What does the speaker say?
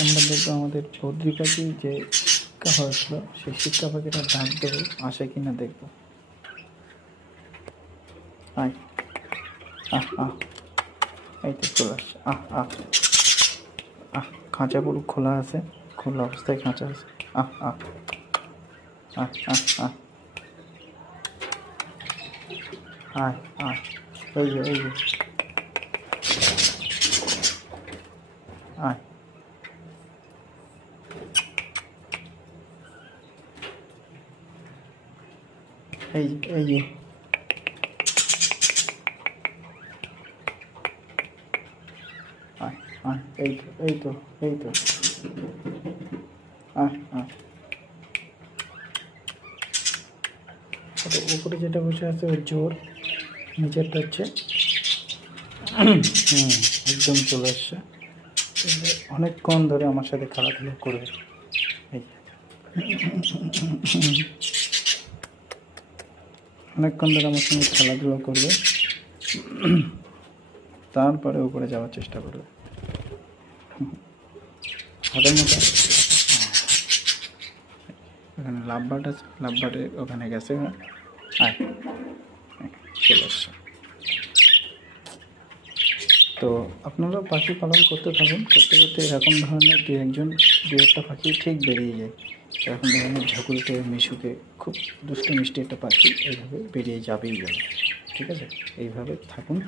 আমরা দেখবো আমাদের বদ্রি পাখি যে শিক্ষা হয়েছিল সেই শিক্ষা পাখিটা ডাক দেবো, আসে কিনা দেখবো। আয়, এই তো চলে আসছে। খাঁচা পুরো খোলা আছে, খোলা অবস্থায় খাঁচা আছে। এই যে আয়, এই যে এই তো উপরে যেটা বসে আছে ওর জোর, নিচেরটা হচ্ছে একদম চলে আসছে। অনেকক্ষণ ধরে আমার সাথে খেলাধুলা করবে, অনেকক্ষণ ধরে আমার সঙ্গে খেলাধুলা করবে, তারপরে উপরে যাওয়ার চেষ্টা করবে। হাতের মতো ওখানে লাভবার্ড আছে, লাভবার্ডে ওখানে গেছে, চলে আসছে। তো আপনারা পাখি পালন করতে থাকুন, করতে করতে এরকম ধরনের দু একটা পাখি ঠিক বেরিয়ে যায়। এরকম ধরনের ঝাঁকুরিতে মিশুকে খুব দুষ্টু মিষ্টি একটা পাখি এইভাবে বেরিয়ে যাবেই গেল। ঠিক আছে, এইভাবে থাকুন।